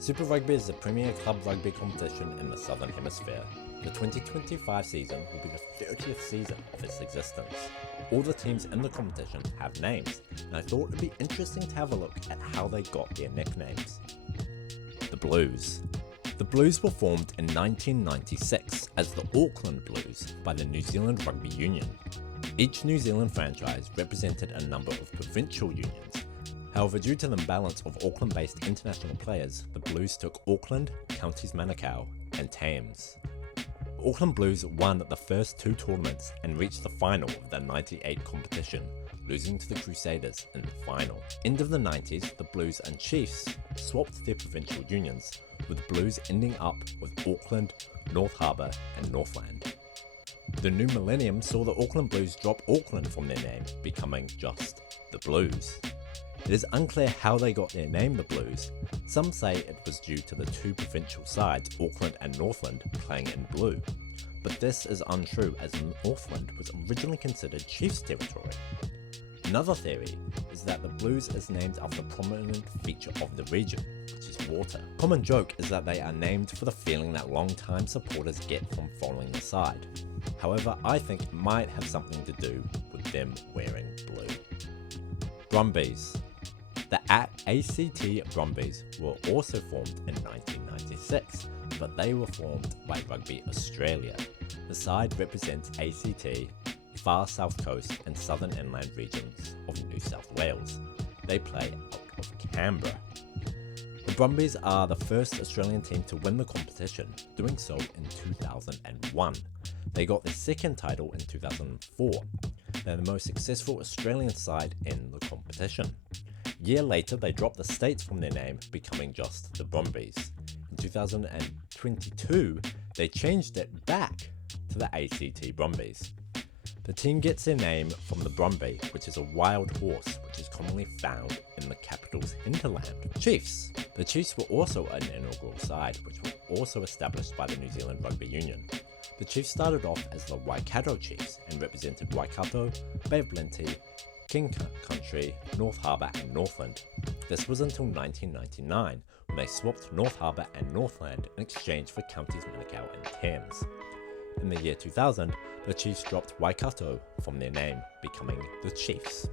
Super Rugby is the premier club rugby competition in the Southern Hemisphere. The 2025 season will be the 30th season of its existence. All the teams in the competition have names, and I thought it would be interesting to have a look at how they got their nicknames. The Blues. The Blues were formed in 1996 as the Auckland Blues by the New Zealand Rugby Union. Each New Zealand franchise represented a number of provincial unions. However, due to the imbalance of Auckland-based international players, the Blues took Auckland, Counties Manukau, and Thames. The Auckland Blues won the first two tournaments and reached the final of the 98 competition, losing to the Crusaders in the final. End of the 90s, the Blues and Chiefs swapped their provincial unions, with the Blues ending up with Auckland, North Harbour, and Northland. The new millennium saw the Auckland Blues drop Auckland from their name, becoming just the Blues. It is unclear how they got their name, the Blues. Some say it was due to the two provincial sides, Auckland and Northland, playing in blue. But this is untrue, as Northland was originally considered Chiefs territory. Another theory is that the Blues is named after a prominent feature of the region, which is water. Common joke is that they are named for the feeling that long-time supporters get from following the side. However, I think it might have something to do with them wearing blue. Brumbies. The ACT Brumbies were also formed in 1996, but they were formed by Rugby Australia. The side represents ACT, far south coast and southern inland regions of New South Wales. They play out of Canberra. The Brumbies are the first Australian team to win the competition, doing so in 2001. They got their second title in 2004. They're the most successful Australian side in the competition. A year later, they dropped the states from their name, becoming just the Brumbies. In 2022, they changed it back to the ACT Brumbies. The team gets their name from the Brumby, which is a wild horse which is commonly found in the capital's hinterland. Chiefs. The Chiefs were also an inaugural side, which were also established by the New Zealand Rugby Union. The Chiefs started off as the Waikato Chiefs and represented Waikato, Bay of Plenty, King Country, North Harbour and Northland. This was until 1999, when they swapped North Harbour and Northland in exchange for Counties Manukau and Thames. In the year 2000, the Chiefs dropped Waikato from their name, becoming the Chiefs.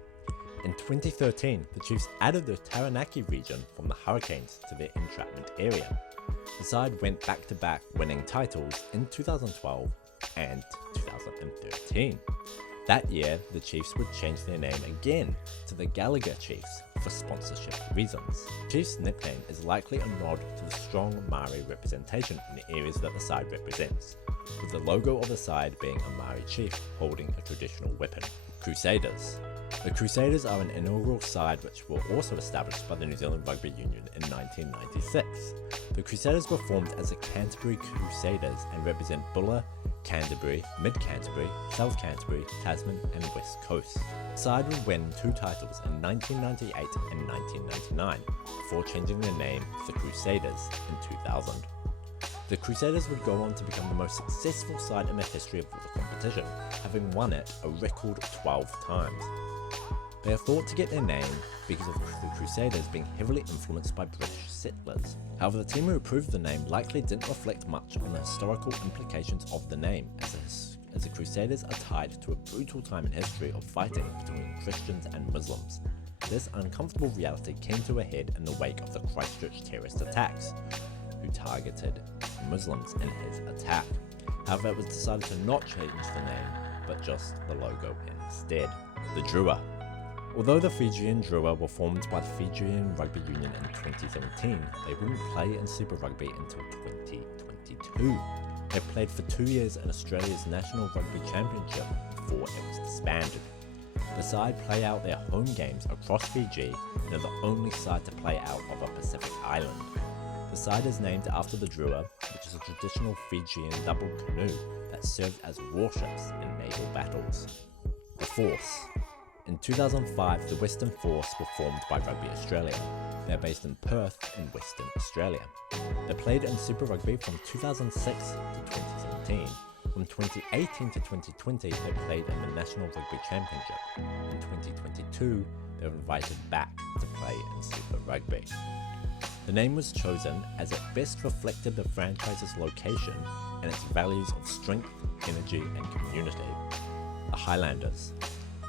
In 2013, the Chiefs added the Taranaki region from the Hurricanes to their entrapment area. The side went back-to-back winning titles in 2012 and 2013. That year, the Chiefs would change their name again to the Gallagher Chiefs for sponsorship reasons. Chiefs' nickname is likely a nod to the strong Maori representation in the areas that the side represents, with the logo of the side being a Maori chief holding a traditional weapon. Crusaders. The Crusaders are an inaugural side which were also established by the New Zealand Rugby Union in 1996. The Crusaders were formed as the Canterbury Crusaders and represent Buller, Canterbury, Mid-Canterbury, South Canterbury, Tasman and West Coast. The side would win two titles in 1998 and 1999, before changing their name to the Crusaders in 2000. The Crusaders would go on to become the most successful side in the history of the competition, having won it a record 12 times. They are thought to get their name because of the Crusaders being heavily influenced by British settlers. However, the team who approved the name likely didn't reflect much on the historical implications of the name, as the Crusaders are tied to a brutal time in history of fighting between Christians and Muslims. This uncomfortable reality came to a head in the wake of the Christchurch terrorist attacks, who targeted Muslims in his attack. However, it was decided to not change the name, but just the logo instead. The Drua. Although the Fijian Drua were formed by the Fijian Rugby Union in 2017, they wouldn't play in Super Rugby until 2022. They played for 2 years in Australia's National Rugby Championship before it was disbanded. The side play out their home games across Fiji and are the only side to play out of a Pacific island. The side is named after the Drua, which is a traditional Fijian double canoe that served as warships in naval battles. The Force. In 2005, the Western Force were formed by Rugby Australia. They are based in Perth in Western Australia. They played in Super Rugby from 2006 to 2017. From 2018 to 2020, they played in the National Rugby Championship. In 2022, they were invited back to play in Super Rugby. The name was chosen as it best reflected the franchise's location and its values of strength, energy, and community. The Highlanders.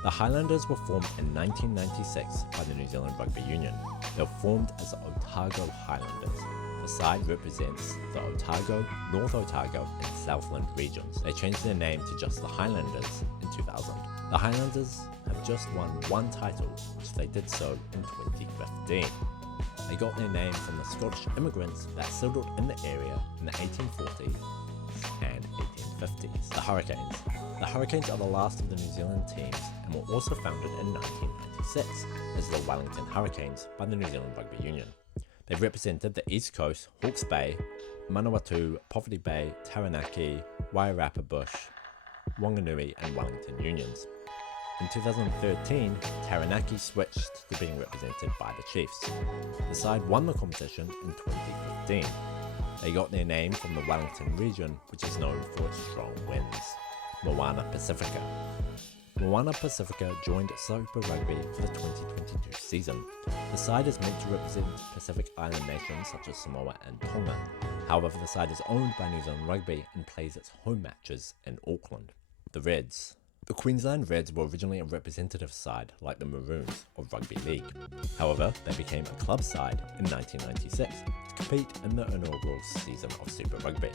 The Highlanders were formed in 1996 by the New Zealand Rugby Union. They were formed as the Otago Highlanders. The side represents the Otago, North Otago, and Southland regions. They changed their name to just the Highlanders in 2000. The Highlanders have just won one title, which they did so in 2015. They got their name from the Scottish immigrants that settled in the area in the 1840s and 1850s. The Hurricanes. The Hurricanes are the last of the New Zealand teams and were also founded in 1996 as the Wellington Hurricanes by the New Zealand Rugby Union. They represented the East Coast, Hawke's Bay, Manawatu, Poverty Bay, Taranaki, Wairarapa Bush, Wanganui and Wellington unions. In 2013, Taranaki switched to being represented by the Chiefs. The side won the competition in 2015. They got their name from the Wellington region, which is known for its strong winds. Moana Pacifica. Moana Pacifica joined Super Rugby for the 2022 season. The side is meant to represent Pacific Island nations such as Samoa and Tonga. However, the side is owned by New Zealand Rugby and plays its home matches in Auckland. The Reds. The Queensland Reds were originally a representative side like the Maroons of Rugby League. However, they became a club side in 1996 to compete in the inaugural season of Super Rugby.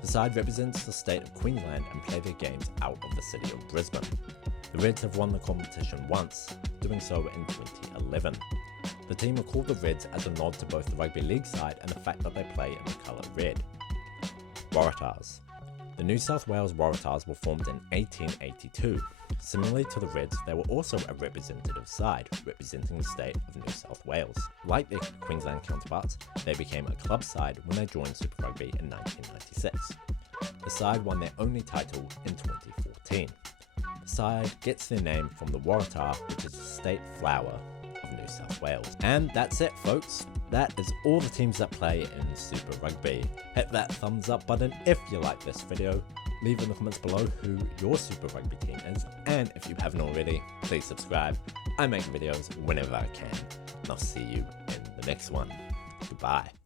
The side represents the state of Queensland and play their games out of the city of Brisbane. The Reds have won the competition once, doing so in 2011. The team were called the Reds as a nod to both the Rugby League side and the fact that they play in the colour red. Waratahs. The New South Wales Waratahs were formed in 1882. Similarly to the Reds, they were also a representative side, representing the state of New South Wales. Like their Queensland counterparts, they became a club side when they joined Super Rugby in 1996. The side won their only title in 2014. The side gets their name from the Waratah, which is the state flower of New South Wales. And that's it, folks. That is all the teams that play in Super Rugby. Hit that thumbs up button if you like this video. Leave in the comments below who your Super Rugby team is, and if you haven't already, please subscribe. I make videos whenever I can, and I'll see you in the next one. Goodbye.